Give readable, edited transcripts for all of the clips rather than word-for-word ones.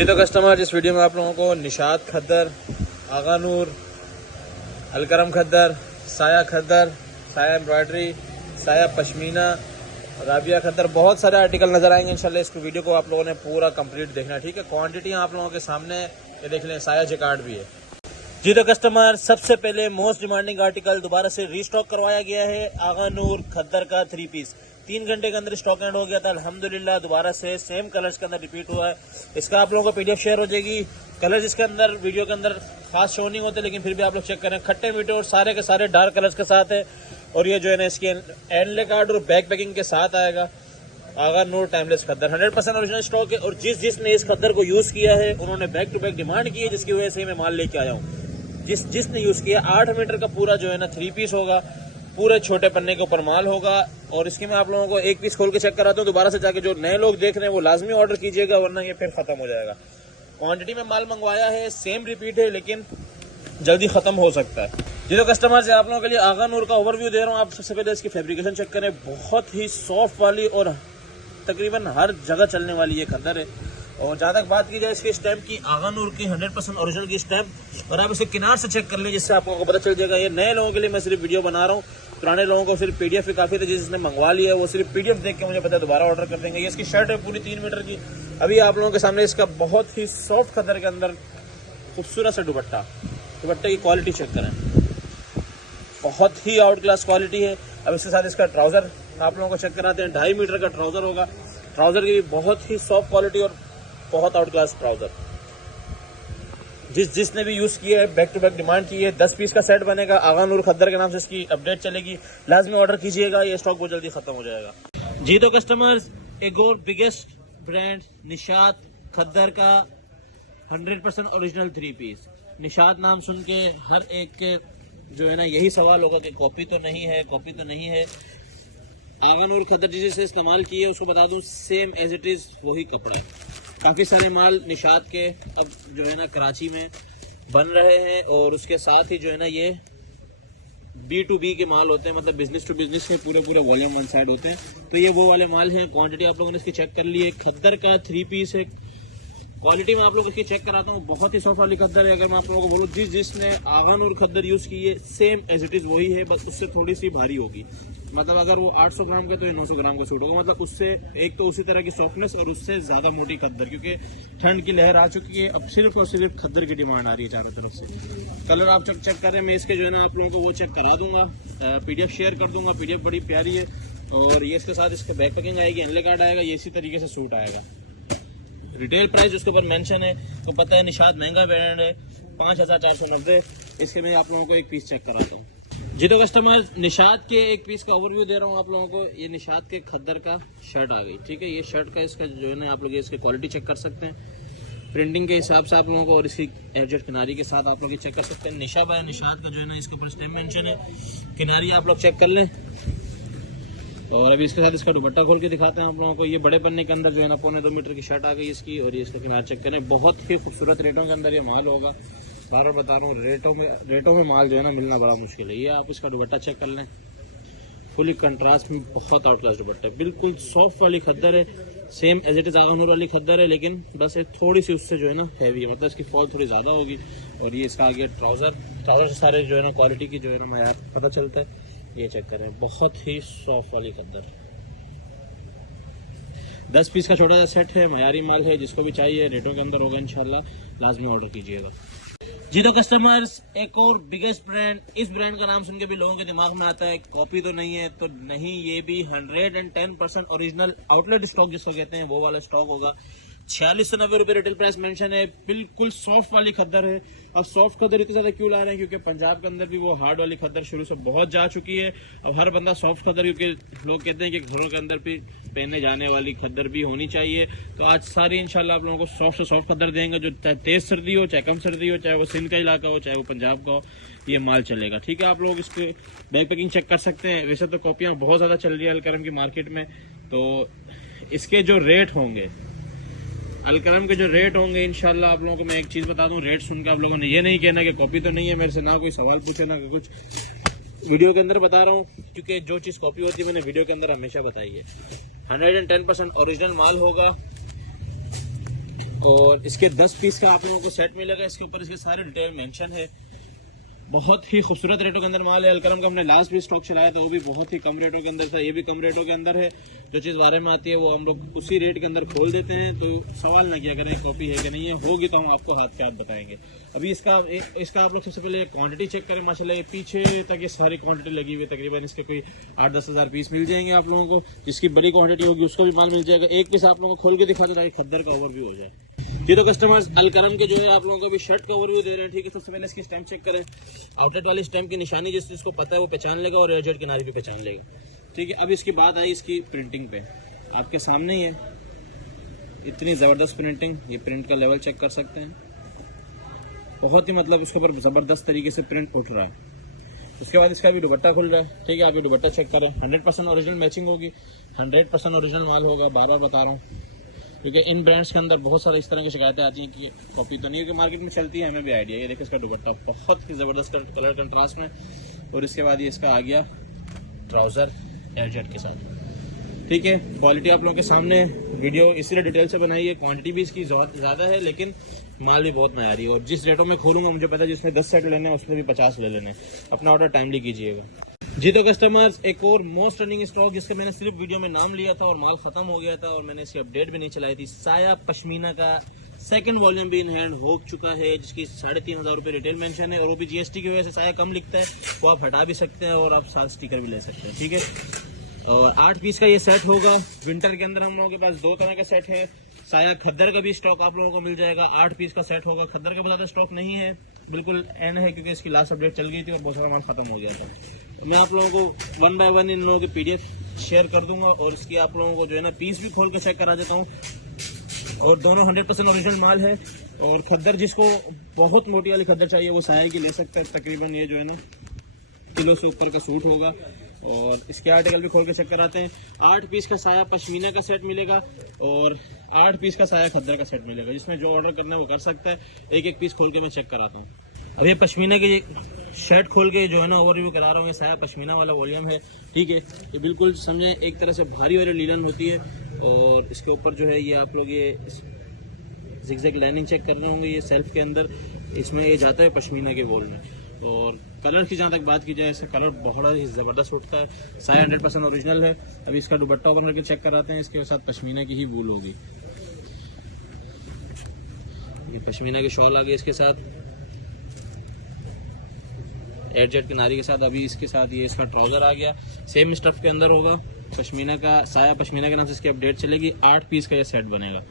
जी तो कस्टमर, जिस वीडियो में आप लोगों को निशात खद्दर, आगा नूर, अलकरम खद्दर, साया खद्दर, साया एम्ब्रॉयडरी, साया पश्मीना, राबिया खद्दर, बहुत सारे आर्टिकल नजर आएंगे इंशाल्लाह। इस वीडियो को आप लोगों ने पूरा कंप्लीट देखना है, ठीक है। क्वांटिटी आप लोगों के सामने ये देख लें, साया जैकार्ड भी है। जी तो कस्टमर, सबसे पहले मोस्ट डिमांडिंग आर्टिकल दोबारा से रीस्टॉक करवाया गया है। आगा नूर खद्दर का 3 पीस 3 घंटे के अंदर स्टॉक एंड हो गया था। अल्हम्दुलिल्लाह दोबारा से सेम कलर्स के अंदर रिपीट हुआ है। इसका आप लोगों को पीडीएफ शेयर हो जाएगी। कलर्स इसके अंदर वीडियो के अंदर खास शो नहीं होते, लेकिन फिर भी आप लोग चेक करें, खट्टे मीठे और सारे के सारे डार्क कलर्स के साथ है। और ये जो है ना, इसकी एंडले कार्ड और बैक पैकिंग के साथ आएगा। आगा नूर टाइमलेस खद्दर 100% ओरिजिनल स्टॉक है। और जिसने इस खद्दर को यूज किया है उन्होंने बैक टू बैक डिमांड की है, जिसकी वजह से मैं माल लेके आया हूँ। जिसने यूज किया 8 मीटर का पूरा जो है ना 3 पीस होगा, पूरे छोटे पन्ने के ऊपर माल होगा। और इसकी मैं आप लोगों को एक पीस खोल के चेक कराता हूँ। दोबारा से जाके जो नए लोग देख रहे हैं वो लाजमी ऑर्डर कीजिएगा, वरना ये फिर खत्म हो जाएगा। क्वांटिटी में माल मंगवाया है, सेम रिपीट है, लेकिन जल्दी खत्म हो सकता है। जी तो कस्टमर से आप लोगों के लिए आगा नूर का ओवरव्यू दे रहा हूँ। आप सबसे पहले इसकी फैब्रिकेशन चेक करें, बहुत ही सॉफ्ट वाली और तकरीबन हर जगह चलने वाली ये खद्दर है। और जहाँ तक बात की जाए इसके स्टैम्प की, आगा नूर की 100% ओरिजिनल की स्टैम्प। और आप इसे किनार से चेक कर लें, जिससे आप लोगों को पता चल जाएगा। ये नए लोगों के लिए मैं सिर्फ वीडियो बना रहा हूँ, पुराने लोगों को सिर्फ पीडीएफ ही काफी थे। जिसने मंगवा लिया है वो सिर्फ पीडीएफ देख के मुझे पता है दोबारा ऑर्डर कर देंगे। ये इसकी शर्ट है पूरी 3 मीटर की। अभी आप लोगों के सामने इसका बहुत ही सॉफ्ट खद्दर के अंदर खूबसूरत सा दुपट्टा, दुपट्टे की क्वालिटी चेक करें, बहुत ही आउट क्लास क्वालिटी है। अब इसके साथ इसका ट्राउजर आप लोगों को चेक कराते हैं। 2.5 मीटर का ट्राउजर होगा। ट्राउजर की भी बहुत ही सॉफ्ट क्वालिटी और बहुत आउट क्लास ट्राउजर। जिसने भी यूज किया है बैक टू बैक डिमांड की है। 10 पीस का सेट बनेगा। आगा नूर खद्दर के नाम से इसकी अपडेट चलेगी, लाजमी ऑर्डर कीजिएगा, ये स्टॉक बहुत जल्दी खत्म हो जाएगा। जी तो कस्टमर्स, एक और बिगेस्ट ब्रांड निशात खद्दर का 100% ओरिजिनल 3 पीस। निशात नाम सुन के हर एक के जो है ना यही सवाल होगा कि कॉपी तो नहीं है, कॉपी तो नहीं है। आगा नूर खद्दर जिसे इस्तेमाल किए उसको बता दूं, सेम एज इट इज वही कपड़ा है। काफ़ी सारे माल निशात के अब जो है ना कराची में बन रहे हैं, और उसके साथ ही जो है ना ये B2B के माल होते हैं, मतलब बिजनेस टू बिजनेस के पूरे वॉल्यूम वन साइड होते हैं। तो ये वो वाले माल हैं। क्वांटिटी आप लोगों ने इसकी चेक कर ली है। खद्दर का 3 पीस है। क्वालिटी में आप लोगों की चेक कराता हूँ, बहुत ही सॉफ्ट वाली खद्दर है। अगर मैं आप लोगों को बोलूँ, जिसने आगा नूर खद्दर यूज़ की है सेम एज इट इज़ वही है, बस उससे थोड़ी सी भारी होगी। मतलब अगर वो 800 ग्राम का तो ये 900 ग्राम का सूट होगा। मतलब उससे एक तो उसी तरह की सॉफ्टनेस और उससे ज़्यादा मोटी खद्दर, क्योंकि ठंड की लहर आ चुकी है। अब सिर्फ और सिर्फ खद्दर की डिमांड आ रही है चारों तरफ से। कलर आप चेक करें, मैं इसके जो है ना आप लोगों को वो चेक करा दूंगा, पीडीएफ शेयर कर दूंगा। पीडीएफ बड़ी प्यारी है। और ये इसके साथ इसके बैक पैकिंग आएगी, एनले कार्ड आएगा, ये इसी तरीके से सूट आएगा। रिटेल प्राइस उसके ऊपर मेंशन है, तो पता है निशात महंगा ब्रांड है। 5490। इसके मैं आप लोगों को एक पीस चेक कराता हूँ। जी तो कस्टमर, निशात के एक पीस का ओवरव्यू दे रहा हूँ आप लोगों को। ये निशात के खद्दर का शर्ट आ गई, ठीक है। ये शर्ट का इसका जो है ना आप लोग इसकी क्वालिटी चेक कर सकते हैं प्रिंटिंग के हिसाब से आप लोगों को, और इसकी एडजस्ट किनारी के साथ आप लोग ये चेक कर सकते हैं। निशा बाय निशात का जो है ना इसके ऊपर स्टैम्प मेंशन है। किनारी आप लोग चेक कर लें। और अभी इसके साथ इसका दुपट्टा खोल के दिखाते हैं आप लोगों को। ये बड़े पन्ने के अंदर जो है ना 1.25 मीटर की शर्ट आ गई इसकी। और ये इसका किनारा चेक करें, बहुत ही खूबसूरत रेटों के अंदर ये माल होगा। बार बार बता रहा हूँ, रेटों में माल जो है ना मिलना बड़ा मुश्किल है। ये आप इसका दुपट्टा चेक कर लें, फुली कंट्रास्ट में बहुत आउट क्लास दुपट्टा है। बिल्कुल सॉफ्ट वाली खद्दर है, सेम एज इट इज आगा नूर वाली खद्दर है, लेकिन बस एक थोड़ी सी उससे जो है ना हैवी है, मतलब इसकी फॉल थोड़ी ज़्यादा होगी। और ये इसका आगे ट्राउज़र से सारे जो है ना क्वालिटी की जो है ना मैं पता चलता है। ये चेक करें, बहुत ही सॉफ्ट वाली खद्दर। 10 पीस का छोटा सा सेट है, मयारी माल है। जिसको भी चाहिए रेटों के अंदर होगा इंशाल्लाह, लाजमी ऑर्डर कीजिएगा। जी तो कस्टमर्स, एक और बिगेस्ट ब्रांड। इस ब्रांड का नाम सुन के भी लोगों के दिमाग में आता है कॉपी तो नहीं है, तो नहीं, ये भी 110% ओरिजिनल आउटलेट स्टॉक जिसको कहते हैं वो वाला स्टॉक होगा। 4690 रुपये रिटेल प्राइस मेंशन है। बिल्कुल सॉफ्ट वाली खद्दर है। अब सॉफ्ट खद्दर इतनी ज्यादा क्यों ला रहे हैं, क्योंकि पंजाब के अंदर भी वो हार्ड वाली खद्दर शुरू से बहुत जा चुकी है। अब हर बंदा सॉफ्ट खद्दर, क्योंकि लोग कहते हैं कि घरों के अंदर भी पहनने जाने वाली खद्दर भी होनी चाहिए। तो आज सारी इंशाल्लाह आप लोगों को सॉफ्ट से सॉफ्ट खद्दर देंगे, जो चाहे तेज सर्दी हो, चाहे कम सर्दी हो, चाहे वो सिंध का इलाका हो, चाहे वो पंजाब का हो, ये माल चलेगा, ठीक है। आप लोग इसके बैक पैकिंग चेक कर सकते हैं। वैसे तो कॉपियाँ बहुत ज़्यादा चल रही है अलकरम की मार्केट में, तो इसके जो रेट होंगे, अलकरम के जो रेट होंगे, इंशाल्लाह आप लोगों को मैं एक चीज़ बता दूं, रेट सुनकर आप लोगों ने ये नहीं कहना कि कॉपी तो नहीं है। मेरे से ना कोई सवाल पूछे ना कुछ, वीडियो के अंदर बता रहा हूँ, क्योंकि जो चीज़ कॉपी होती है मैंने वीडियो के अंदर हमेशा बताई है। 110% ओरिजिनल माल होगा। और इसके 10 पीस का आप लोगों को सेट मिलेगा। इसके ऊपर इसके सारे डिटेल मेंशन है। बहुत ही खूबसूरत रेटों के अंदर माल है। अलकरम का हमने लास्ट भी स्टॉक चलाया था, वो भी बहुत ही कम रेटों के अंदर था, ये भी कम रेटों के अंदर है। जो चीज़ बारे में आती है वो हम लोग उसी रेट के अंदर खोल देते हैं, तो सवाल ना किया करें कॉपी है कि नहीं है, होगी तो हम आपको हाथ पे हाथ बताएंगे। अभी इसका आप लोग सबसे पहले क्वांटिटी चेक करें। माशाल्लाह ये पीछे तक ये सारी क्वांटिटी लगी हुई है, तकरीबन इसके कोई 8-10 हज़ार पीस मिल जाएंगे आप लोगों को। जिसकी बड़ी क्वांटिटी होगी उसको भी माल मिल जाएगा। एक पीस आप लोगों को खोल के दिखा दे रहा है, खद्दर का ओवरव्यू हो जाए। जी तो कस्टमर्स, अलकरम के जो है आप लोगों को भी शर्ट का ओवरव्यू दे रहे हैं, ठीक है। सबसे पहले इसकी स्टैम्प चेक करें। आउटलेट वाली स्टैम्प की निशानी जिसको पता है वो पहचान लेगा और एयरजेट किनारे भी पहचान लेगा, ठीक है। अब इसकी बात आई इसकी प्रिंटिंग पे, आपके सामने ही है इतनी ज़बरदस्त प्रिंटिंग। ये प्रिंट का लेवल चेक कर सकते हैं, बहुत ही मतलब इसके ऊपर ज़बरदस्त तरीके से प्रिंट उठ रहा है। उसके बाद इसका भी दुपट्टा खुल रहा है, ठीक है। आप ये दुपट्टा चेक करें, 100% ओरिजिनल मैचिंग होगी, 100% ओरिजिनल माल होगा। बार बार बता रहा हूँ क्योंकि इन ब्रांड्स के अंदर बहुत सारी इस तरह की शिकायतें आती हैं कि कॉपी तो नहीं है, कि मार्केट में चलती है, हमें भी आइडिया। ये देखिए इसका दुपट्टा बहुत ही ज़बरदस्त कलर कंट्रास्ट में, और इसके बाद ये इसका आ गया ट्राउज़र एयरजेट के साथ, ठीक है। क्वालिटी आप लोगों के सामने, वीडियो इसीलिए डिटेल से बनाई है। क्वांटिटी भी इसकी ज़्यादा है लेकिन माल भी बहुत नया रही है। और जिस रेटों में खोलूँगा मुझे पता है जिसमें 10 सेट लेने हैं उसमें भी 50 ले लेने हैं। अपना ऑर्डर टाइमली कीजिएगा। जी तो कस्टमर्स, एक और मोस्ट रनिंग स्टॉक जिसका मैंने सिर्फ वीडियो में नाम लिया था और माल खत्म हो गया था और मैंने इसकी अपडेट भी नहीं चलाई थी। साया पश्मीना का सेकंड वॉल्यूम भी इन हैंड हो चुका है, जिसकी 3,500 रुपये रिटेल मेंशन है। और वो भी जीएसटी की वजह से साया कम लिखता है, वो आप हटा भी सकते हैं और आप साथ स्टिकर भी ले सकते हैं, ठीक है। और 8 पीस का ये सेट होगा। विंटर के अंदर हम लोगों के पास 2 तरह का सेट है। साया खद्दर का भी स्टॉक आप लोगों को मिल जाएगा, 8 पीस का सेट होगा। खद्दर का ज़्यादा स्टॉक नहीं है, बिल्कुल एंड है क्योंकि इसकी लास्ट अपडेट चल गई थी और बहुत सारा माल खत्म हो गया था। मैं आप लोगों को 1 बाय 1 इन लोगों की PDF शेयर कर दूंगा और इसकी आप लोगों को जो है ना पीस भी खोल के चेक करा देता हूँ। और दोनों 100% ओरिजिनल माल है। और खद्दर जिसको बहुत मोटी वाली खद्दर चाहिए वो साया की ले सकते हैं। तकरीबन ये जो है ना किलो से ऊपर का सूट होगा। और इसके आर्टिकल भी खोल के चेक कराते हैं। 8 पीस का साया पश्मीना का सेट मिलेगा और 8 पीस का साया खद्दर का सेट मिलेगा। जिसमें जो ऑर्डर करना है वो कर सकता है। एक एक पीस खोल के मैं चेक कराता हूँ। अब ये पश्मीना की शर्ट खोल के जो है ना ओवरव्यू करा रहा हूँ। ये साया पश्मीना वाला वॉल्यूम है, ठीक है। ये बिल्कुल समझे एक तरह से भारी वाली लीलन होती है। और इसके ऊपर जो है ये आप लोग ये जिगजैग लाइनिंग चेक कर रहे होंगे, ये सेल्फ के अंदर इसमें ये जाता है पश्मीना के वॉल में। और कलर की जहाँ तक बात की जाए, इसका कलर बहुत ही ज़बरदस्त उठता है। साया 100% ओरिजिनल है। अभी इसका दुपट्टा ओपन करके चेक कराते हैं। इसके साथ पश्मीना की ही वूल होगी। ये पश्मीना की शॉल आ गई इसके साथ, एयरजेट किनारी के साथ। अभी इसके साथ ये इसका ट्राउज़र आ गया, सेम स्टफ के अंदर होगा। पश्मीना का साया पश्मीना के नाम से इसकी अपडेट चलेगी। 8 पीस का ये सेट बनेगा।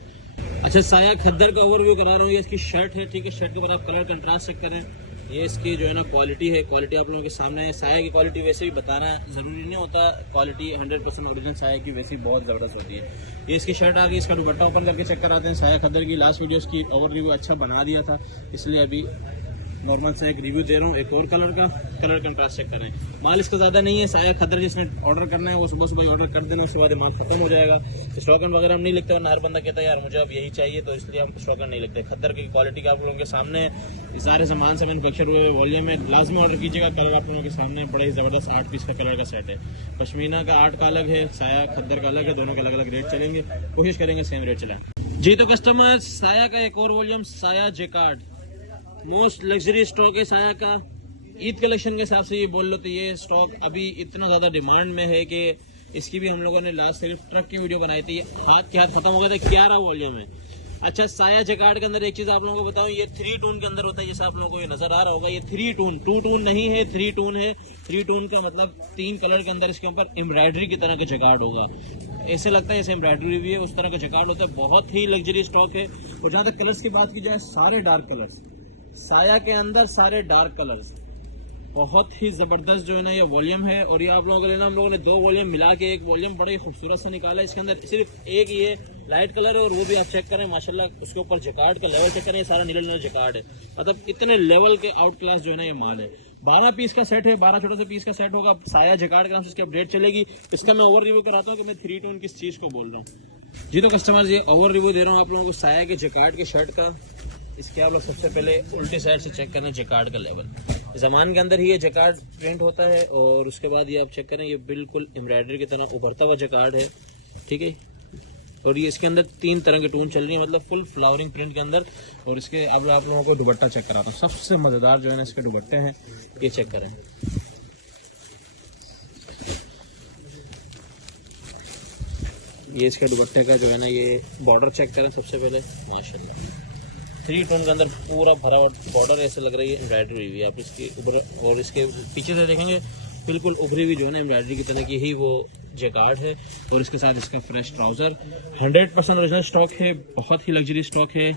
अच्छा, साया खद्दर का ओवरव्यू करा रहा हूँ। ये इसकी शर्ट है, ठीक है। शर्ट के ऊपर आप कलर कंट्रास्ट चेक करें। ये इसकी जो है ना क्वालिटी है, क्वालिटी आप लोगों के सामने है। साया की क्वालिटी वैसे भी बताना ज़रूरी नहीं होता, क्वालिटी 100% ओरिजिनल साया की वैसे ही बहुत ज़बरदस्त होती है। ये इसकी शर्ट आ गई। इसका दुपट्टा ओपन करके चेक कराते हैं। साया खद्दर की लास्ट वीडियो की ओवरव्यू अच्छा बना दिया था, इसलिए अभी नॉर्मल सा एक रिव्यू दे रहा हूँ। एक और कलर का कलर कंट्रास्ट चेक करें। माल इसका ज़्यादा नहीं है। साया खद्दर जिसने ऑर्डर करना है वो सुबह सुबह ऑर्डर कर देना, उसके बाद माल खत्म हो जाएगा। स्टॉकन वगैरह हम नहीं लिखते और हर बंदा कहता है यार मुझे अब यही चाहिए, तो इसलिए हम स्टॉकन नहीं लिखते। खद्दर की क्वालिटी का आप लोगों के सामने है। सारे सामान से मैनुफैक्चर हुए वॉल्यूम में लाजमी ऑर्डर कीजिएगा। कलर आप लोगों के सामने बड़ा ही ज़बरदस्त 8 पीस का कलर का सेट है। पश्मीना का 8 का अलग है, साया खद्दर का अलग है। दोनों के अलग अलग रेट चलेंगे, कोशिश करेंगे सेम रेट चलाएं। जी तो कस्टमर, साया का एक और वॉल्यूम साया जेकार्ड, मोस्ट लग्जरी स्टॉक है साया का। ईद कलेक्शन के हिसाब से ये बोल लो तो ये स्टॉक अभी इतना ज़्यादा डिमांड में है कि इसकी भी हम लोगों ने लास्ट सिर्फ ट्रक की वीडियो बनाई थी। हाथ के हाथ खत्म हो गया था। 11 वॉल्यूम है। अच्छा, साया जेकार्ड के अंदर एक चीज़ आप लोगों को बताऊं, ये 3 टून के अंदर होता है। जैसे आप लोगों को ये नजर आ रहा होगा, ये 3 टून, 2 टून नहीं है, 3 टून है। 3 टून का मतलब 3 कलर के अंदर इसके ऊपर एम्ब्रॉयडरी की तरह का जेकार्ड होगा। ऐसे लगता है जैसे एम्ब्रॉयडरी भी है, उस तरह का जेकार्ड होता है। बहुत ही लग्जरी स्टॉक है। और जहाँ तक कलर्स की बात की जाए, सारे डार्क कलर्स साया के अंदर, सारे डार्क कलर्स, बहुत ही ज़बरदस्त जो है ना ये वॉल्यूम है। और ये आप लोगों को लेना, हम लोगों ने 2 वॉल्यूम मिला के एक वॉल्यूम बड़ा ही खूबसूरत से निकाला है। इसके अंदर सिर्फ एक ये लाइट कलर है और वो भी आप चेक करें माशाल्लाह। उसके ऊपर जेकार्ड का लेवल चेक करें, सारा नीला नीला जेकार्ड है। मतलब इतने लेवल के आउट क्लास जो है ना ये माल है। 12 पीस का सेट है, 12 छोटे से पीस का सेट होगा। साया जेकार्ड के नाम से इसकी अपडेट चलेगी। इसका मैं ओवर रिव्यू कराता हूँ कि मैं 3 टोन किस चीज़ को बोल रहा हूँ। जी तो कस्टमर्स, ये ओवर रिव्यू दे रहा हूँ आप लोगों को साया के जेकार्ड के शर्ट का। इसके आप लोग सबसे पहले उल्टी साइड से चेक करें जेकार्ड का लेवल। ज़मान के अंदर ही ये जेकार्ड प्रिंट होता है। और उसके बाद ये आप चेक करें, ये बिल्कुल एम्ब्रॉयडरी की तरह उभरता हुआ जेकार्ड है, ठीक है। और ये इसके अंदर 3 तरह की टून चल रही है, मतलब फुल फ्लावरिंग प्रिंट के अंदर। और इसके अब आप लोगों को दुपट्टा चेक कराता हूँ। सबसे मज़ेदार जो है ना इसके दुपट्टे हैं, ये चेक करें। ये इसके दुपट्टे का जो है ना ये बॉर्डर चेक करें सबसे पहले, माशाल्लाह 3 टोन के अंदर पूरा भरा बॉर्डर ऐसे लग रही है, एम्ब्रॉयडरी हुई है। आप इसकी ऊपर और इसके पीछे से देखेंगे बिल्कुल उभरी हुई जो है ना एम्ब्रॉयडरी की तरह की ही वो जैकार्ड है। और इसके साथ इसका फ्रेश ट्राउज़र 100% ओरिजिनल स्टॉक है, बहुत ही लग्जरी स्टॉक है।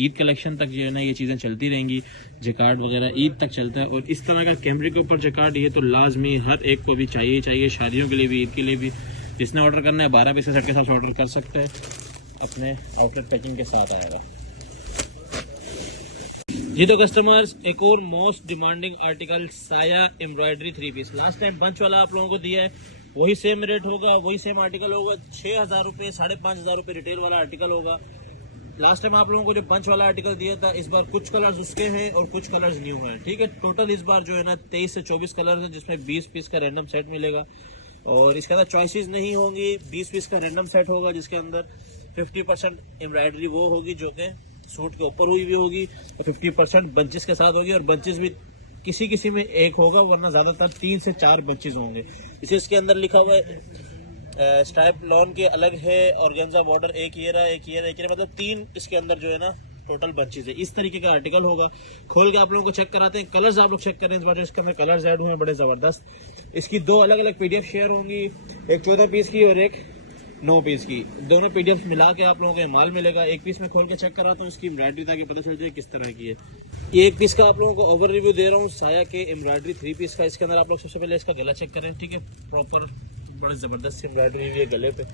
ईद कलेक्शन तक जो है ना ये चीज़ें चलती रहेंगी, जैकार्ड वगैरह ईद तक चलता है। और इस तरह का कैमरे के ऊपर जैकार्ड ये तो लाजमी हर एक को भी चाहिए, शादियों के लिए भी, ईद के लिए भी। जिसने ऑर्डर करना है 12 पीस सेट के साथ ऑर्डर कर सकते हैं, अपने आउटलेट पैकिंग के साथ आएगा। जी तो कस्टमर्स, एक और most demanding article Saya embroidery 3 piece. Last time bunch वाला आप लोगों को दिया है, वही सेम रेट होगा, वही सेम आर्टिकल होगा। 6,000 रुपये, 5,500 रुपये रिटेल वाला आर्टिकल होगा। लास्ट टाइम आप लोगों को जो बंच वाला आर्टिकल दिया था, इस बार कुछ कलर्स उसके हैं और कुछ कलर्स न्यू हैं, ठीक है। टोटल इस बार जो है ना 23 से 24 कलर्स है, जिसमें 20 पीस का रैंडम सेट मिलेगा। और इसके अंदर चॉइसेस नहीं होंगी, 20 पीस का रैंडम सेट होगा, जिसके अंदर 50% एम्ब्रॉयडरी वो होगी जो कि सूट के ऊपर हुई भी होगी, और 50% बंचेस के साथ होगी। और बंचेस भी किसी में एक होगा, वरना ज़्यादातर 3 से 4 बंचेस होंगे। इसे इसके अंदर लिखा हुआ है स्ट्राइप लॉन के अलग है, और गेंजा बॉर्डर एक ये रहा, मतलब 3 इसके अंदर जो है ना टोटल बंचेस है। इस तरीके का आर्टिकल होगा। खोल के आप लोगों को चेक कराते हैं, कलर्स आप लोग चेक करें इस बार जो इसके अंदर कलर्स ऐड हुए हैं, बड़े ज़बरदस्त। इसकी 2 अलग अलग PDF शेयर होंगी, एक 14 पीस की और एक 9 पीस की। दोनों PDF मिला के आप लोगों को माल मिलेगा। एक पीस में खोल के चेक कराता हूँ इसकी एम्ब्रॉयडरी, ताकि पता चल जाए किस तरह की है। ये एक पीस का आप लोगों को ओवर रिव्यू दे रहा हूँ साया के एम्ब्रॉयडरी 3 पीस का। इसके अंदर आप लोग सबसे पहले इसका गला चेक करें, ठीक है। प्रॉपर बड़े ज़बरदस्त एम्ब्रॉयडरी हुई है गले पे,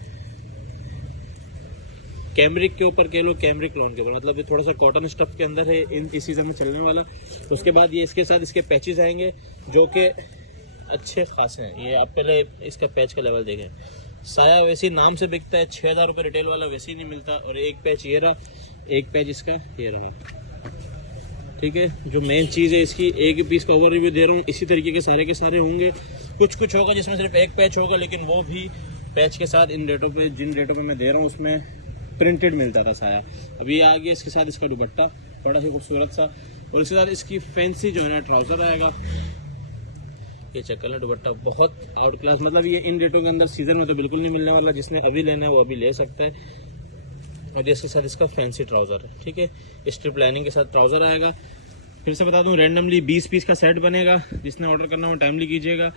कैमरिक के ऊपर कह लो, कैमरिक लॉन के ऊपर, मतलब ये थोड़ा सा कॉटन स्टफ के अंदर है, इस सीजन में चलने वाला। उसके बाद ये इसके साथ इसके पैचेस आएंगे जो कि अच्छे खासे हैं। ये आप पहले इसका पैच का लेवल देखें। साया वैसे ही नाम से बिकता है, 6,000 रुपये रिटेल वाला वैसे ही नहीं मिलता। और एक पैच ये रहा, एक पैच इसका ये रहा, ठीक है। जो मेन चीज़ है इसकी, एक पीस का ओवर रिव्यू दे रहा हूँ, इसी तरीके के सारे होंगे। कुछ होगा जिसमें सिर्फ एक पैच होगा, लेकिन वो भी पैच के साथ इन रेटों पे, जिन रेटों पे मैं दे रहा हूँ उसमें प्रिंटेड मिलता था साया। अभी आ गया इसके साथ इसका दुपट्टा बड़ा ही खूबसूरत सा, और इसके साथ इसकी फैंसी जो है ना ट्राउज़र आएगा। ये चेक करना, दुपट्टा बहुत आउट क्लास, मतलब ये इन रेटों के अंदर सीजन में तो बिल्कुल नहीं मिलने वाला। जिसने अभी लेना है वो अभी ले सकता है। और इसके साथ इसका फैंसी ट्राउज़र है, ठीक है। स्ट्रिप लाइनिंग के साथ ट्राउज़र आएगा। फिर से बता दूं, रैंडमली 20 पीस का सेट बनेगा। जिसने ऑर्डर करना हो टाइमली कीजिएगा।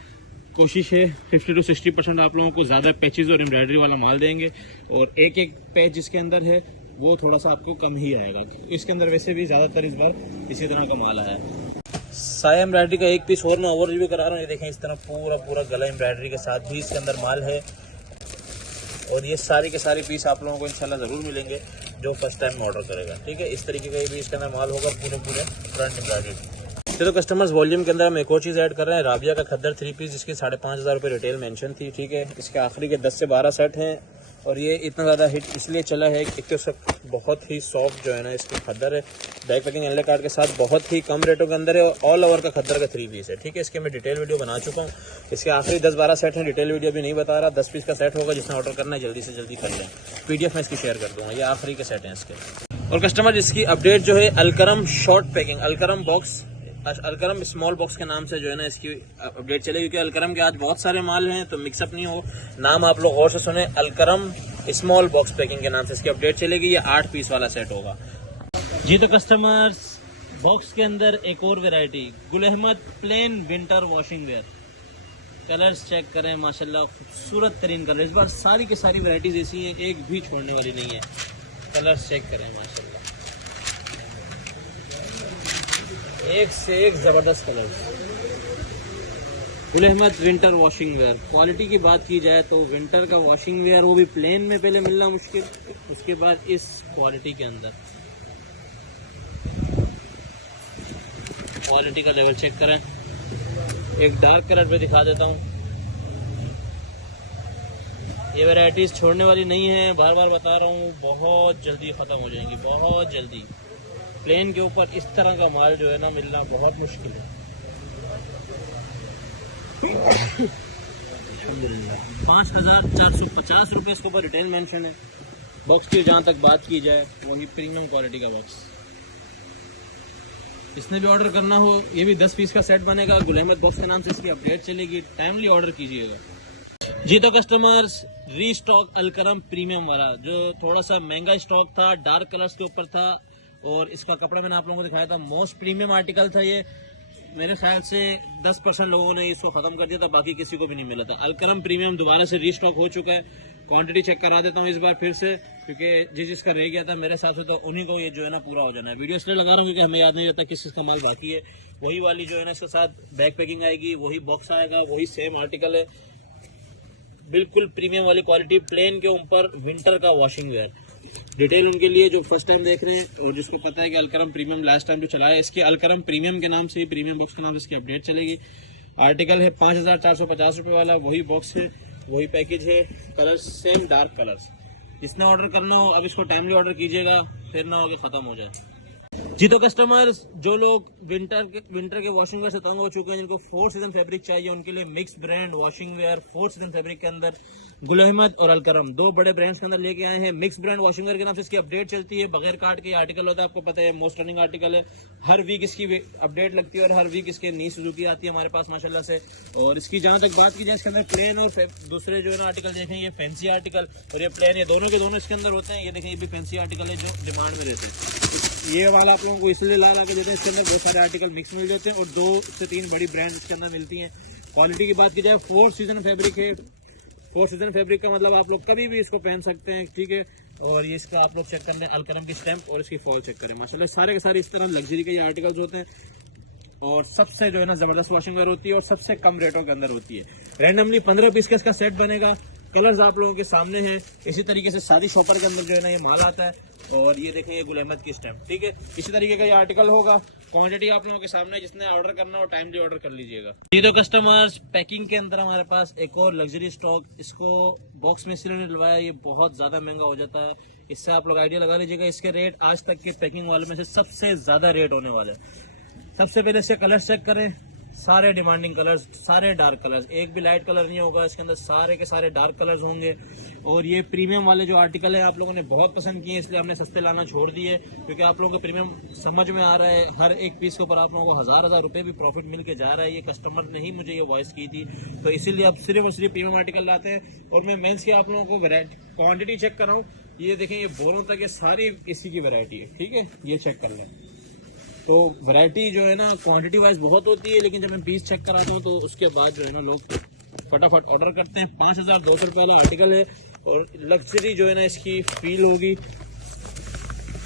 कोशिश है 50 to 60% आप लोगों को ज़्यादा पैचेस और एम्ब्रॉयडरी वाला माल देंगे, और एक पैच जिसके अंदर है वो थोड़ा सा आपको कम ही आएगा। इसके अंदर वैसे भी ज़्यादातर इस बार इसी तरह का माल आया है। साया एम्ब्रॉयडरी का एक पीस और मैं ओवर रिव्यू करा रहा हूँ। ये देखें, इस तरह पूरा गला एम्ब्रॉयडरी के साथ भी इसके अंदर माल है। और ये सारे के सारे पीस आप लोगों को इंशाल्लाह ज़रूर मिलेंगे जो फर्स्ट टाइम ऑर्डर करेगा, ठीक है। इस तरीके का ये भी इसके अंदर माल होगा, पूरे फ्रंट एम्ब्रॉयडरी। तो कस्टमर्स वॉल्यूम के अंदर हम एक और चीज़ ऐड कर रहे हैं, राबिया का खद्दर 3 पीस, जिसकी 5,500 रुपये रिटेल मेंशन थी, ठीक है। इसके आखिरी के 10 से 12 सेट हैं। और ये इतना ज़्यादा हिट इसलिए चला है कि बहुत ही सॉफ्ट जो है ना इसकी खद्दर है। बैक पैकिंग एनले कार्ड के साथ बहुत ही कम रेटों के अंदर है, और ऑल ओवर का खद्दर का 3 पीस है, ठीक है। इसके मैं डिटेल वीडियो बना चुका हूँ। इसके आखिरी 10-12 सेट हैं, डिटेल वीडियो भी नहीं बता रहा। 10 पीस का सेट होगा, जिसने ऑर्डर करना है जल्दी से जल्दी कर लें। PDF में इसकी शेयर कर दूँगा। ये आखिरी के सेट हैं इसके। और कस्टमर इसकी अपडेट जो है, Alkaram short packing, Alkaram small box के नाम से जो है ना इसकी अपडेट चलेगी, क्योंकि अलकरम के आज बहुत सारे माल हैं, तो मिक्सअप नहीं हो। नाम आप लोग गौर से सुने, अलकरम स्मॉल बॉक्स पैकिंग के नाम से इसकी अपडेट चलेगी। ये 8 पीस वाला सेट होगा। जी तो कस्टमर्स, बॉक्स के अंदर एक और variety, Gul Ahmed plain winter washing wear. Colours check करें, माशाल्लाह खूबसूरत तरीन कलर। इस बार सारी की सारी वैरायटीज ऐसी हैं, एक भी छोड़ने वाली नहीं है। कलर्स चेक करें, माशाल्लाह एक से एक ज़बरदस्त colours. Gul Ahmed winter washing wear. Quality की बात की जाए तो विंटर का वॉशिंग वेयर, वो भी प्लेन में पहले मिलना मुश्किल, उसके बाद इस क्वालिटी के अंदर। क्वालिटी का लेवल चेक करें। एक डार्क कलर पे दिखा देता हूँ। ये वैरायटीज़ छोड़ने वाली नहीं है, बार बार बता रहा हूँ, बहुत जल्दी ख़त्म हो जाएंगी, बहुत जल्दी। प्लेन के ऊपर इस तरह का माल जो है ना मिलना बहुत मुश्किल है। 5,450 रुपये इसके ऊपर रिटेल मेंशन है। बॉक्स की जहाँ तक बात की जाए वही प्रीमियम क्वालिटी का बॉक्स। इसने भी ऑर्डर करना हो, ये भी 10 पीस का सेट बनेगा। गुल अहमद बॉक्स के नाम से इसकी अपडेट चलेगी, टाइमली ऑर्डर कीजिएगा। जी तो कस्टमर्स, रीस्टॉक अलकरम प्रीमियम वाला जो थोड़ा सा महंगा स्टॉक था, डार्क कलर्स के ऊपर था और इसका कपड़ा मैंने आप लोगों को दिखाया था। मोस्ट प्रीमियम आर्टिकल था ये। मेरे ख्याल से 10% लोगों ने इसको खत्म कर दिया था, बाकी किसी को भी नहीं मिला था। अलकरम प्रीमियम दोबारा से रीस्टॉक हो चुका है। क्वांटिटी चेक करा देता हूँ इस बार फिर से, क्योंकि जिसका रह गया था मेरे हिसाब से तो उन्हीं को ये जो है ना पूरा हो जाना है। वीडियो इसलिए लगा रहा हूँ क्योंकि हमें याद नहीं रहता किस चीज़ का माल बाकी है। वही वाली जो है ना इसके साथ बैक पैकिंग आएगी, वही बॉक्स आएगा, वही सेम आर्टिकल है, बिल्कुल प्रीमियम वाली क्वालिटी, प्लेन के ऊपर विंटर का वॉशिंग वेयर। डिटेल उनके लिए जो फर्स्ट टाइम देख रहे हैं और जिसको पता है कि अलकरम प्रीमियम लास्ट टाइम जो चला है, इसके अलकरम प्रीमियम के नाम से, प्रीमियम बॉक्स के नाम से इसकी अपडेट चलेगी। आर्टिकल है 5450 रुपये वाला, वही बॉक्स है, वही पैकेज है, कलर्स सेम डार्क कलर्स। जिसने ऑर्डर करना हो अब इसको टाइमली ऑर्डर कीजिएगा, फिर ना हो कि ख़त्म हो जाए। जी तो कस्टमर्स, जो लोग विंटर के वॉशिंग वेयर से तंग हो चुके हैं, जिनको 4 सीजन फैब्रिक चाहिए, उनके लिए mix brand washing where 4 season fabric के अंदर गुल अहमद और अलकरम 2 बड़े ब्रांड्स के अंदर लेके आए हैं। मिक्स ब्रांड वॉशिंग वेयर के नाम से इसकी अपडेट चलती है, बगैर कार्ड के आर्टिकल होता है, आपको पता है, मोस्ट रनिंग आर्टिकल है। हर वीक इसकी अपडेट लगती है और हर वीक इसके नई सुजुकी आती है हमारे पास माशाल्लाह से। और इसकी जहाँ तक बात की जाए, इसके अंदर प्लेन और दूसरे जो है ना आर्टिकल देखें, ये फैंसी आर्टिकल और ये प्लेन, ये दोनों के दोनों इसके अंदर होते हैं। ये देखें, ये भी फैंसी आर्टिकल है जो डिमांड में रहते हैं। ये वाला आप लोगों को इसलिए ला के देते हैं, इसके अंदर बहुत सारे आर्टिकल मिक्स मिल जाते हैं और 2 से 3 बड़ी ब्रांड इसके अंदर मिलती हैं। क्वालिटी की बात की जाए, 4 सीजन फैब्रिक है। 4 सीजन फैब्रिक का मतलब आप लोग कभी भी इसको पहन सकते हैं, ठीक है। और ये इसका आप लोग चेक कर लें, अलकरम की स्टैम्प और इसकी फॉल चेक करें। माशाल्लाह सारे के सारे इस तरह लग्जरी के ये आर्टिकल्स होते हैं और सबसे जो है ना ज़बरदस्त वॉशिंग वेयर होती है और सबसे कम रेटों के अंदर होती है। रैंडमली 15 पीस का इसका सेट बनेगा। कलर्स आप लोगों के सामने हैं। इसी तरीके से सारी शॉपर के अंदर जो है ना ये माल आता है। और ये देखें, ये गुल अहमद की स्टैम्प, ठीक है। इसी तरीके का ये आर्टिकल होगा। क्वांटिटी आप लोगों के सामने, जिसने ऑर्डर करना हो टाइमली ऑर्डर कर लीजिएगा। जी तो कस्टमर्स, पैकिंग के अंदर हमारे पास एक और लग्जरी स्टॉक, इसको बॉक्स में इसलिए डलवाया, ये बहुत ज़्यादा महंगा हो जाता है। इससे आप लोग आइडिया लगा लीजिएगा, इसके रेट आज तक के पैकिंग वाले में से सबसे ज़्यादा रेट होने वाले हैं। सबसे पहले इसके कलर्स चेक करें, सारे डिमांडिंग कलर्स, सारे डार्क कलर्स, एक भी लाइट कलर नहीं होगा इसके अंदर, सारे के सारे डार्क कलर्स होंगे। और ये प्रीमियम वाले जो आर्टिकल है आप लोगों ने बहुत पसंद किए, इसलिए हमने सस्ते लाना छोड़ दिए, क्योंकि आप लोगों को प्रीमियम समझ में आ रहा है। हर एक पीस के ऊपर आप लोगों को हज़ार रुपये भी प्रॉफिट मिल के जा रहा है। ये कस्टमर ने ही मुझे ये वॉइस की थी, तो इसीलिए आप सिर्फ और सिर्फ प्रीमियम आर्टिकल लाते हैं। और मैं मेंस की आप लोगों को क्वान्टिटी चेक कर रहा हूँ, ये देखें, ये बोरों तक ये सारी इसी की वैरायटी है, ठीक है। ये चेक कर लें, तो वैरायटी जो है ना क्वांटिटी वाइज बहुत होती है, लेकिन जब मैं पीस चेक कराता हूँ तो उसके बाद जो है ना लोग फटाफट ऑर्डर करते हैं। 5200 रुपये वाला आर्टिकल है और लग्जरी जो है ना इसकी फील होगी।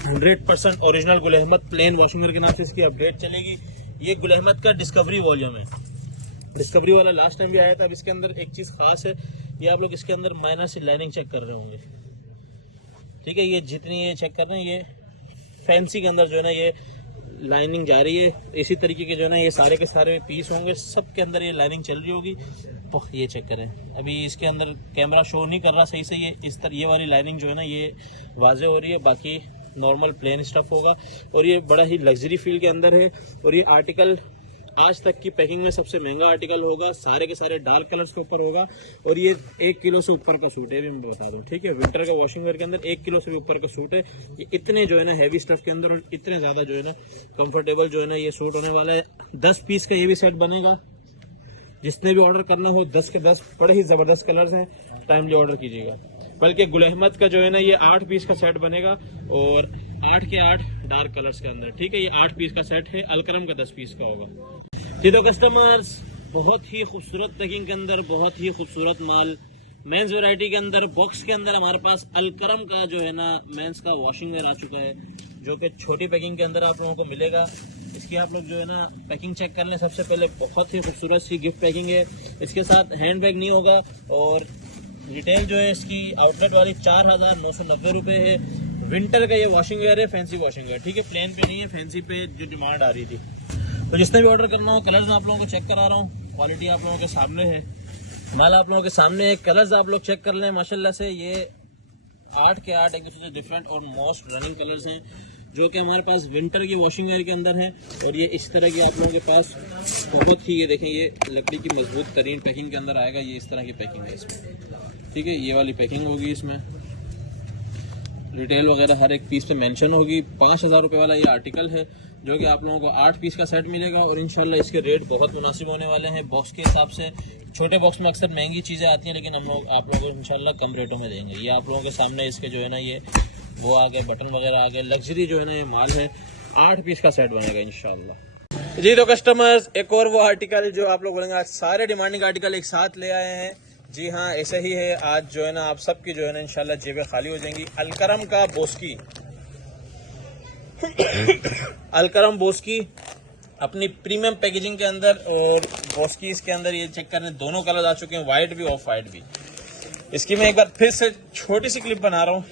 100% ओरिजिनल गुल अहमद प्लेन वॉशिंग वेयर के नाम से इसकी अपडेट चलेगी। ये गुल अहमद का डिस्कवरी वॉल्यूम है। डिस्कवरी वाला लास्ट टाइम भी आया था। अब इसके अंदर एक चीज़ खास है, ये आप लोग इसके अंदर माइनर सी लाइनिंग चेक कर रहे होंगे, ठीक है। ये जितनी ये चेक कर रहे हैं, ये फैंसी के अंदर जो है ना ये लाइनिंग जा रही है। इसी तरीके के जो है ना ये सारे के सारे पीस होंगे, सब के अंदर ये लाइनिंग चल रही होगी। तो ये चेक करें, अभी इसके अंदर कैमरा शो नहीं कर रहा सही से, ये इस तरह ये वाली लाइनिंग जो है ना ये वाजे हो रही है, बाकी नॉर्मल प्लेन स्टफ होगा। और ये बड़ा ही लग्जरी फील के अंदर है। और ये आर्टिकल आज तक की पैकिंग में सबसे महंगा आर्टिकल होगा, सारे के सारे डार्क कलर्स के ऊपर होगा। और ये 1 किलो से ऊपर का सूट है, भी मैं बता दूं, ठीक है। विंटर के वॉशिंग वेयर के अंदर 1 किलो से भी ऊपर का सूट है। ये इतने जो है ना हैवी स्टफ के अंदर और इतने ज़्यादा जो है ना कंफर्टेबल जो है ना ये सूट होने वाला है। 10 पीस का ये भी सेट बनेगा। जिसने भी ऑर्डर करना हो 10 के 10 बड़े ही ज़बरदस्त कलर्स हैं, टाइमली ऑर्डर कीजिएगा। बल्कि गुल अहमद का जो है ना ये 8 पीस का सेट बनेगा और 8 के 8 डार्क कलर्स के अंदर, ठीक है। ये 8 पीस का सेट है। अलकरम का 10 पीस का होगा। जी तो कस्टमर्स, बहुत ही खूबसूरत पैकिंग के अंदर बहुत ही खूबसूरत माल मेंस वैरायटी के अंदर, बॉक्स के अंदर हमारे पास अलकरम का जो है ना मेंस का वॉशिंग वेयर आ चुका है, जो कि छोटी पैकिंग के अंदर आप लोगों को मिलेगा। इसकी आप लोग जो है ना पैकिंग चेक कर लें। सबसे पहले बहुत ही खूबसूरत सी गिफ्ट पैकिंग है। इसके साथ हैंड बैग नहीं होगा और रिटेल जो है इसकी आउटलेट वाली 4990 रुपये है। विंटर का ये वॉशिंग वेयर है, फैंसी वॉशिंग वेयर, ठीक है। प्लेन पे नहीं है, फैंसी पे जो डिमांड आ रही थी। तो जिसने भी ऑर्डर करना हो, कलर्स आप लोगों को चेक करा रहा हूँ, क्वालिटी आप लोगों के सामने है, माल आप लोगों के सामने है। कलर्स आप लोग चेक कर लें, माशाल्लाह से ये 8 के 8 एक दूसरे से डिफरेंट और मोस्ट रनिंग कलर्स हैं, जो कि हमारे पास विंटर की वॉशिंग वेयर के अंदर हैं। और ये इस तरह की आप लोगों के पास बहुत ही, ये देखें, ये लकड़ी की मजबूत तरीन पैकिंग के अंदर आएगा। ये इस तरह की पैकिंग है इसमें, ठीक है। ये वाली पैकिंग होगी इसमें। डिटेल वगैरह हर एक पीस पे मेंशन होगी। 5,000 रुपये वाला ये आर्टिकल है जो कि आप लोगों को 8 पीस का सेट मिलेगा और इंशाल्लाह इसके रेट बहुत मुनासिब होने वाले हैं बॉक्स के हिसाब से। छोटे बॉक्स में अक्सर महंगी चीज़ें आती हैं लेकिन हम लोग आप लोगों को इंशाल्लाह कम रेटों में देंगे। ये आप लोगों के सामने इसके जो है ना ये वो आ गए, बटन वगैरह आ गए, लग्जरी जो है ना ये माल है। 8 पीस का सेट बनेगा इंशाल्लाह। जी तो कस्टमर्स, एक और वो आर्टिकल जो आप लोग बोलेंगे आज सारे डिमांडिंग आर्टिकल एक साथ ले आए हैं। जी हाँ, ऐसा ही है। आज जो है ना आप सबकी जो है ना इंशाल्लाह जेबें खाली हो जाएंगी। अलकरम का बोस्की अलकरम बोस्की अपनी प्रीमियम पैकेजिंग के अंदर, और बोस्की इसके अंदर ये चेक करने दोनों कलर आ चुके हैं, वाइट भी ऑफ वाइट भी। इसकी मैं एक बार फिर से छोटी सी क्लिप बना रहा हूँ।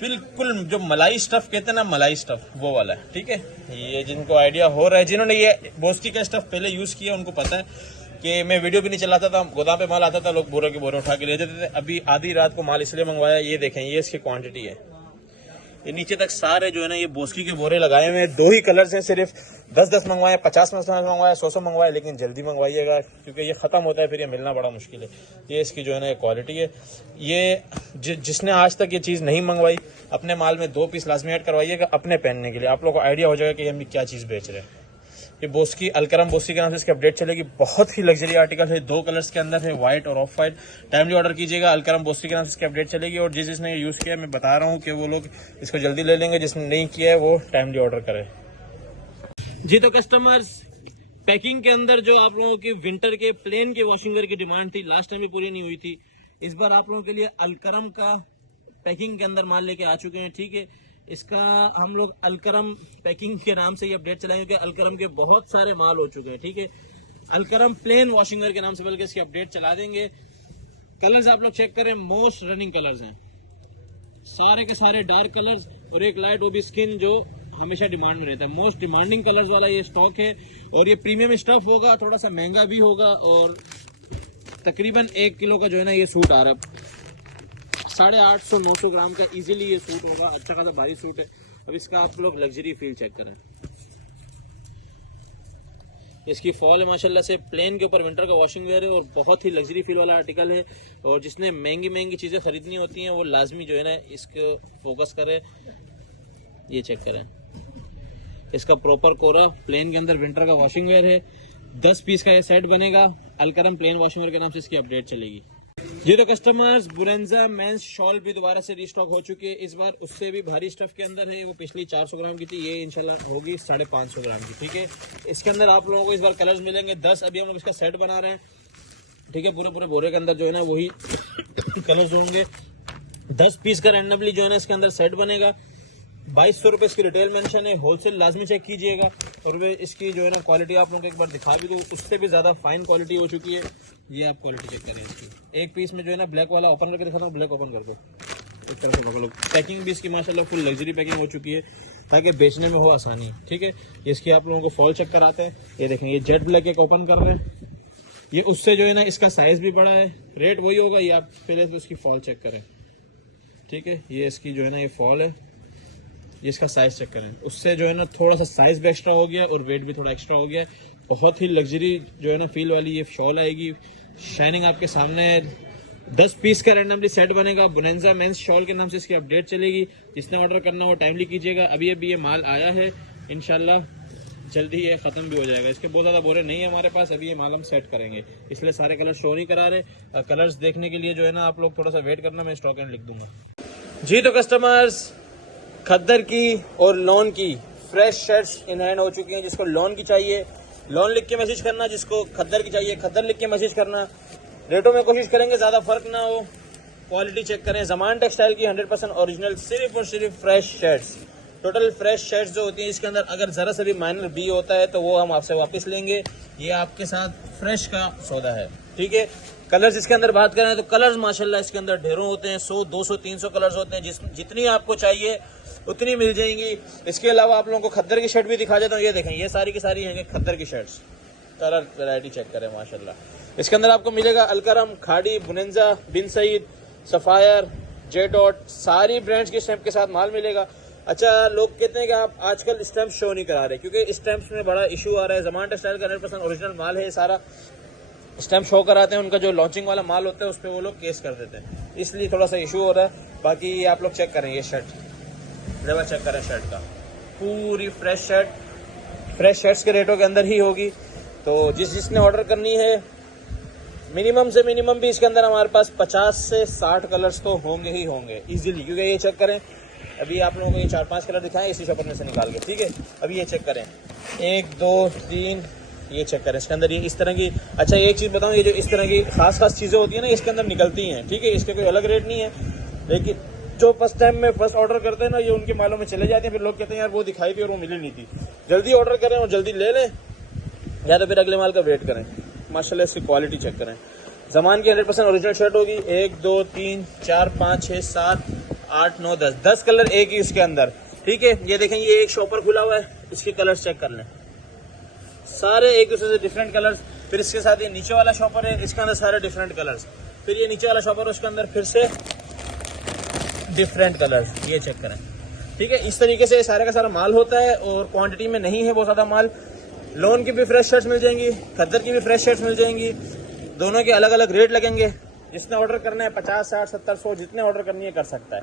बिल्कुल जो मलाई स्टफ कहते हैं ना, मलाई स्टफ वो वाला है। ठीक है, ये जिनको आइडिया हो रहा है, जिन्होंने ये बोस्की का स्टफ पहले यूज किया उनको पता है कि मैं वीडियो भी नहीं चलाता था, गोदाम पे माल आता था, लोग बोरे के बोरे उठा के ले जाते थे। अभी आधी रात को माल इसलिए मंगवाया, ये देखें ये इसकी क्वांटिटी है। ये नीचे तक सारे जो है ना ये बोस्की के बोरे लगाए हुए हैं। 2 ही कलर्स हैं, सिर्फ 10-10 मंगवाए, 50 मंगवाए, 100 मंगवाए, लेकिन जल्दी मंगवाइएगा क्योंकि ये खत्म होता है फिर ये मिलना बड़ा मुश्किल है। ये इसकी जो है ना ये क्वालिटी है। ये जिसने आज तक ये चीज़ नहीं मंगवाई अपने माल में 2 पीस लाजमी ऐड करवाइएगा अपने पहनने के लिए। आप लोगों को आइडिया हो जाएगा कि हम क्या चीज़ बेच रहे हैं। ये बोस्की अलकरम बोस्की के नाम से इसकी अपडेट चलेगी। बहुत ही लग्जरी आर्टिकल है, 2 कलर्स के अंदर है, व्हाइट और ऑफ वाइट। टाइमली ऑर्डर कीजिएगा, अलकरम बोस्की के नाम से इसकी अपडेट चलेगी। और जिसने यूज़ किया मैं बता रहा हूँ कि वो लोग इसको जल्दी ले लेंगे, जिसने नहीं किया है वो टाइमली ऑर्डर करे। जी तो कस्टमर्स, पैकिंग के अंदर जो आप लोगों की विंटर के प्लेन के वॉशिंगर की डिमांड थी, लास्ट टाइम भी पूरी नहीं हुई थी। इस बार आप लोगों के लिए अलकरम का पैकिंग के अंदर माल लेके आ चुके हैं। ठीक है, इसका हम लोग अलकरम पैकिंग के नाम से ये अपडेट चलाएंगे क्योंकि अलकरम के बहुत सारे माल हो चुके हैं। ठीक है, अलकरम प्लेन वॉशिंगर के नाम से बल्कि इसकी अपडेट चला देंगे। कलर्स आप लोग चेक करें, मोस्ट रनिंग कलर्स हैं, सारे के सारे डार्क कलर्स और एक लाइट, वो भी स्किन जो हमेशा डिमांड में रहता है। मोस्ट डिमांडिंग कलर्स वाला ये स्टॉक है और ये प्रीमियम स्टफ होगा, थोड़ा सा महंगा भी होगा और तकरीबन 1 किलो का जो है ना ये सूट आ रहा है। 850-900 ग्राम का इजीली ये सूट होगा। अच्छा खासा भारी सूट है। अब इसका आप लोग लग्जरी फील चेक करें। इसकी फॉल है माशाल्लाह से, प्लेन के ऊपर विंटर का वॉशिंग वेयर है और बहुत ही लग्जरी फील वाला आर्टिकल है। और जिसने महंगी चीज़ें खरीदनी होती हैं वो लाजमी जो है ना इसको फोकस करे। ये चेक करें, इसका प्रॉपर कोरा प्लेन के अंदर विंटर का वॉशिंग वेयर है। 10 पीस का ये सेट बनेगा। अलकरम प्लेन वॉशिंग वेयर के नाम से इसकी अपडेट चलेगी। जी तो कस्टमर्स, बुरेंजा मेंस शॉल भी दोबारा से रीस्टॉक हो चुकी है। इस बार उससे भी भारी स्टफ के अंदर है। वो पिछली 400 ग्राम की थी, ये इंशाल्लाह होगी 550 ग्राम की। ठीक है, इसके अंदर आप लोगों को इस बार कलर्स मिलेंगे 10। अभी हम लोग इसका सेट बना रहे हैं। ठीक है, पूरे बोरे के अंदर जो है ना वही कलर्स होंगे। 10 पीस का रैंडमली जो है ना इसके अंदर सेट बनेगा। 2200 रुपये इसकी रिटेल मेंशन है, होलसेल लाजमी चेक कीजिएगा। और वे इसकी जो है ना क्वालिटी आप लोगों को एक बार दिखा भी दूँ, इससे भी ज़्यादा फाइन क्वालिटी हो चुकी है। ये आप क्वालिटी चेक करें इसकी। एक पीस में जो है ना ब्लैक वाला ओपन करके दिखाता हूँ, ब्लैक ओपन कर दो, एक तरह से पकड़ लो। पैकिंग भी इसकी माशाल्लाह फुल लग्जरी पैकिंग हो चुकी है ताकि बेचने में हो आसानी। ठीक है, इसकी आप लोगों को फॉल चेक कराते हैं। ये देखें, ये जेट ब्लैक एक ओपन कर रहे हैं। ये उससे जो है ना इसका साइज़ भी बड़ा है, रेट वही होगा। ये आप पहले तो इसकी फॉल चेक करें। ठीक है, ये इसकी जो है ना ये फॉल है, ये इसका साइज चेक करें। उससे जो है ना थोड़ा सा साइज भी एक्स्ट्रा हो गया और वेट भी थोड़ा एक्स्ट्रा हो गया। बहुत ही लग्जरी जो है ना फील वाली ये शॉल आएगी। शाइनिंग आपके सामने है। 10 पीस का रैंडमली सेट बनेगा। बुरेंजा मेंस शॉल के नाम से इसकी अपडेट चलेगी। जिसने ऑर्डर करना हो टाइमली कीजिएगा। अभी ये माल आया है, इंशाल्लाह जल्दी ये ख़त्म भी हो जाएगा। इसके बहुत ज़्यादा बोरे नहीं है हमारे पास। अभी ये माल हम सेट करेंगे, इसलिए सारे कलर शो नहीं करा रहे। कलर्स देखने के लिए जो है ना आप लोग थोड़ा सा वेट करना, मैं स्टॉक एंड लिख दूंगा। जी तो कस्टमर्स, खद्दर की और लॉन की फ्रेश शर्ट्स इन हैंड हो चुकी हैं। जिसको लॉन की चाहिए लॉन लिख के मैसेज करना, जिसको खद्दर की चाहिए खद्दर लिख के मैसेज करना। रेटों में कोशिश करेंगे ज़्यादा फर्क ना हो। क्वालिटी चेक करें, ज़मान टेक्सटाइल की 100% ओरिजिनल सिर्फ और सिर्फ fresh shirts. Total fresh shirts जो होती हैं इसके अंदर अगर ज़रा सा भी माइनर बी होता है तो वो हम आपसे वापस लेंगे। ये आपके साथ फ्रेश का सौदा है। ठीक है, कलर्स इसके अंदर बात करें तो कलर्स माशाल्लाह इसके अंदर ढेरों होते हैं। 100, 200, 300 कलर्स होते हैं। जितनी आपको चाहिए उतनी मिल जाएंगी। इसके अलावा आप लोगों को खद्दर की शर्ट भी दिखा देता हूँ। ये देखें, ये सारी की सारी हैं खद्दर की शर्ट्स। कलर वैरायटी चेक करें माशाल्लाह। इसके अंदर आपको मिलेगा अलकरम, खाड़ी, बुरेंजा, बिन सईद, सफायर, जेडॉट, सारी ब्रांड्स के स्टैंप के साथ माल मिलेगा। अच्छा, लोग कहते हैं कि आप आजकल स्टैंप शो नहीं करा रहे क्योंकि स्टैंप्स में बड़ा इशू आ रहा है। ज़मान टेक्सटाइल का 100% ओरिजिनल माल है। सारा स्टैंप शो कराते हैं, उनका जो लॉन्चिंग वाला माल होता है उस पर वो लोग केस कर देते हैं, इसलिए थोड़ा सा इशू हो रहा है। बाकी ये आप लोग चेक करें, ये शर्ट जरा चेक करें, शर्ट का पूरी फ्रेश शर्ट, फ्रेश शर्ट्स के रेटों के अंदर ही होगी। तो जिसने ऑर्डर करनी है, मिनिमम से मिनिमम भी इसके अंदर हमारे पास 50 से 60 कलर्स तो होंगे ही होंगे इजीली, क्योंकि ये चेक करें, अभी आप लोगों को ये 4-5 कलर दिखाएं इसी शॉपर में से निकाल के, ठीक है। अभी ये चेक करें, 1 2 3, ये चेक करें इसके अंदर ये इस तरह की। अच्छा एक चीज़ बताऊं, ये जो इस तरह की खास चीज़ें होती है ना, इसके अंदर निकलती हैं, ठीक है। इसके कोई अलग रेट नहीं है, लेकिन जो फर्स्ट टाइम में फर्स्ट ऑर्डर करते हैं ना, ये उनके मालों में चले जाते हैं, फिर लोग कहते हैं यार वो दिखाई थी और वो मिली नहीं थी। जल्दी ऑर्डर करें और जल्दी ले लें, या तो फिर अगले माल का वेट करें। माशाल्लाह इसकी क्वालिटी चेक करें, ज़मान की 100% ओरिजिनल शर्ट होगी। 1 2 3 4 5 6 7 8 9 10 कलर एक ही इसके अंदर, ठीक है। ये देखें, ये एक शॉपर खुला हुआ है, इसके कलर्स चेक कर लें, सारे एक दूसरे से डिफरेंट कलर्स। फिर इसके साथ ये नीचे वाला शॉपर है, इसके अंदर सारे डिफरेंट कलर्स। फिर ये नीचे वाला शॉपर है, उसके अंदर फिर से डिफरेंट कलर्स, ये चेक करें, ठीक है। इस तरीके से सारा का सारा माल होता है और क्वांटिटी में नहीं है बहुत ज़्यादा माल। लोन की भी फ्रेश शर्ट्स मिल जाएंगी, खद्दर की भी फ्रेश शर्ट्स मिल जाएंगी, दोनों के अलग अलग रेट लगेंगे। जिसने ऑर्डर करना है 50 60 70 100 जितने ऑर्डर करनी है कर सकता है।